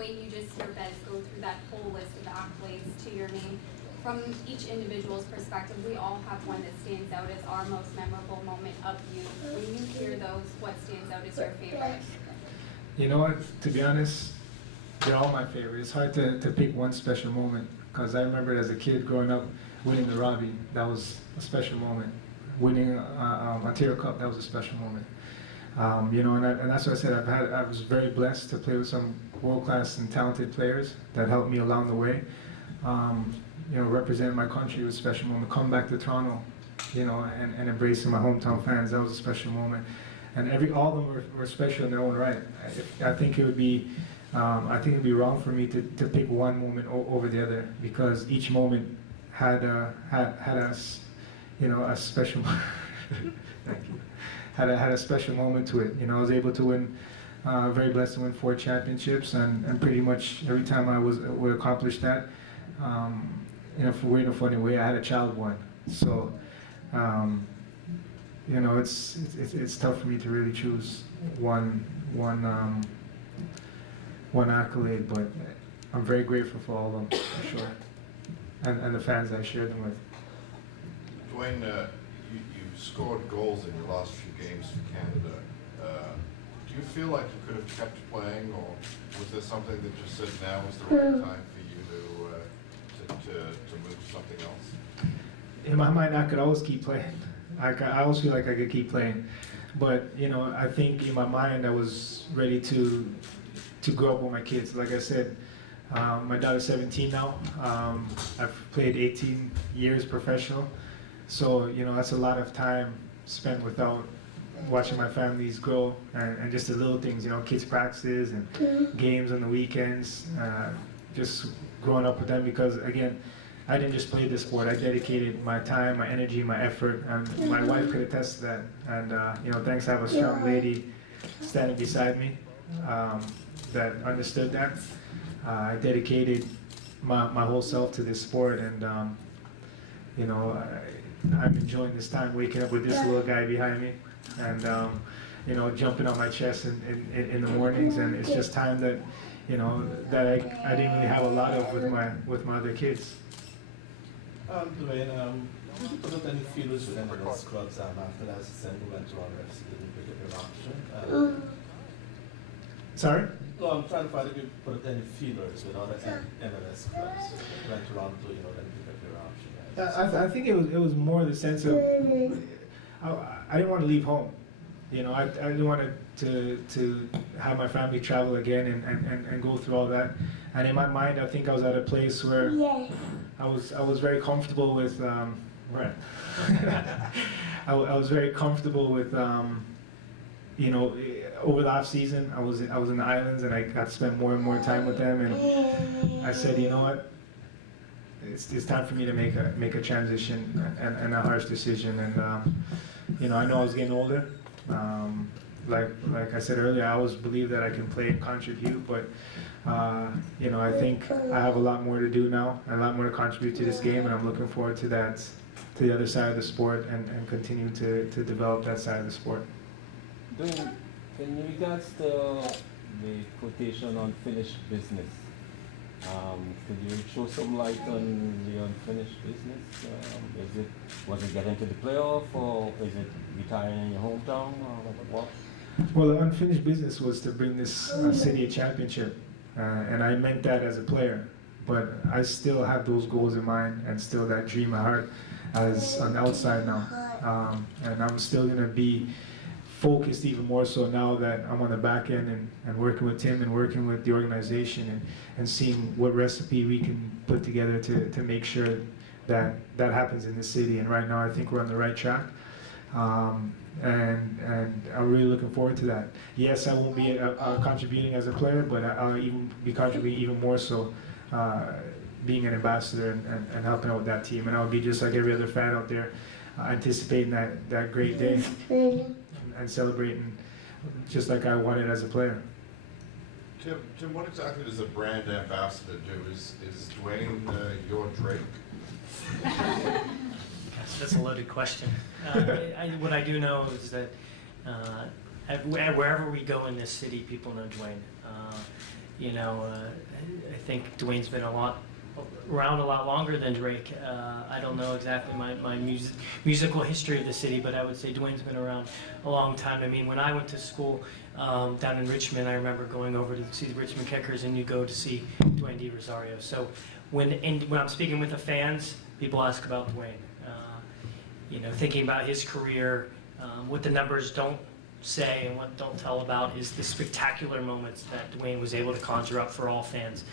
Dwayne, you just hear guys go through that whole list of accolades to your name. From each individual's perspective, we all have one that stands out as our most memorable moment of youth. When you hear those, what stands out as your favorite? You know what, to be honest, they're all my favorite. It's hard to pick one special moment, because I remember as a kid growing up, winning the Robbie, that was a special moment. Winning Ontario Cup, that was a special moment. You know, and that's what I said, I was very blessed to play with some world-class and talented players that helped me along the way. You know, representing my country was a special moment. Come back to Toronto, you know, and embracing my hometown fans, that was a special moment. And all of them were special in their own right. I think it would be, it'd be wrong for me to pick one moment over the other, because each moment had a you know, a special. Thank you. Had a special moment to it. You know, I was able to win. Very blessed to win 4 championships, and pretty much every time I would accomplish that, in a weird and funny way, I had a child born. So, you know, it's tough for me to really choose one accolade, but I'm very grateful for all of them, for sure, and the fans I shared them with. Dwayne, you scored goals in your last few games for Canada. Do you feel like you could have kept playing, or was there something that just said now was the right time for you to move to something else? In my mind, I could always keep playing. I always feel like I could keep playing, but you know, I think in my mind I was ready to grow up with my kids. Like I said, my daughter's 17 now. I've played 18 years professional, so you know, that's a lot of time spent without watching my families grow, and just the little things, you know, kids practices and games on the weekends, just growing up with them, because again, I didn't just play this sport, I dedicated my time, my energy, my effort, and my wife could attest to that. And you know, thanks, I have a strong lady standing beside me that understood that. I dedicated my whole self to this sport, and you know, I'm enjoying this time waking up with this little guy behind me, and you know, jumping on my chest in the mornings, and it's just time that, you know, that I didn't really have a lot of with my other kids. Dwayne, did you put out any feelers with any of those clubs after that season you went to FC, didn't pick up your option? Sorry? No, I'm trying to find if you put out any feelers with other MLS clubs. You went to Toronto, you know, then pick up your option. I think it was more the sense of I didn't want to leave home. You know, I didn't want to have my family travel again and go through all that. And in my mind, I think I was at a place where I was very comfortable with right. I was very comfortable with you know, over the off season I was in the islands, and I got to spend more and more time with them, and I said, you know what, it's time for me to make a transition and a harsh decision. And you know, I know I was getting older. Like I said earlier, I always believe that I can play and contribute, but you know, I think I have a lot more to do now, a lot more to contribute to this game, and I'm looking forward to that, to the other side of the sport, and continue to develop that side of the sport. In regards to the quotation unfinished business, could you throw some light on the unfinished business? Was it getting to the playoff, or is it retiring in your hometown, or what? Well, the unfinished business was to bring this city a championship, and I meant that as a player. But I still have those goals in mind, and still that dream at heart as on the outside now. And I'm still going to be focused even more so now that I'm on the back end and working with Tim and working with the organization and seeing what recipe we can put together to make sure that happens in the city. And right now I think we're on the right track. And I'm really looking forward to that. Yes, I won't be contributing as a player, but I'll even be contributing even more so, being an ambassador and helping out with that team. And I'll be just like every other fan out there, anticipating that great day and celebrating just like I wanted as a player. Tim, what exactly does a brand ambassador do? Is Dwayne your Drake? That's a loaded question. What I do know is that wherever we go in this city, people know Dwayne. you know, I think Dwayne's been around a lot longer than Drake. I don't know exactly my musical history of the city, but I would say Dwayne's been around a long time. I mean, when I went to school down in Richmond, I remember going over to see the Richmond Kickers, and you go to see Dwayne De Rosario. So when I'm speaking with the fans, people ask about Dwayne. You know, thinking about his career, what the numbers don't say and what don't tell about is the spectacular moments that Dwayne was able to conjure up for all fans.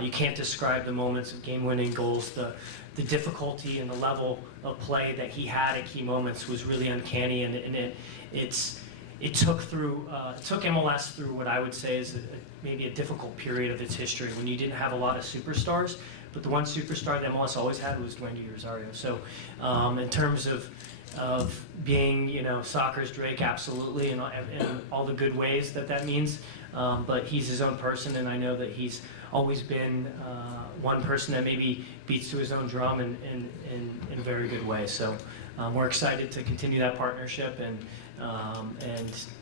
You can't describe the moments of game-winning goals. The difficulty and the level of play that he had at key moments was really uncanny, and it took MLS through what I would say is maybe a difficult period of its history when you didn't have a lot of superstars. But the one superstar that MLS always had was Dwayne De Rosario. So in terms of being, you know, soccer's Drake, absolutely, and all the good ways that means. But he's his own person, and I know that he's always been one person that maybe beats to his own drum in a very good way. So we're excited to continue that partnership, and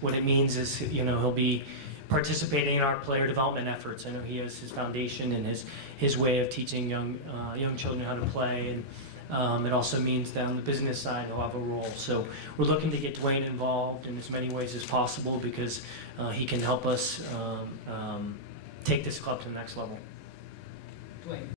what it means is, you know, he'll be participating in our player development efforts. I know he has his foundation and his way of teaching young children how to play, and it also means that on the business side he'll have a role. So we're looking to get Dwayne involved in as many ways as possible, because he can help us take this club to the next level. Dwayne.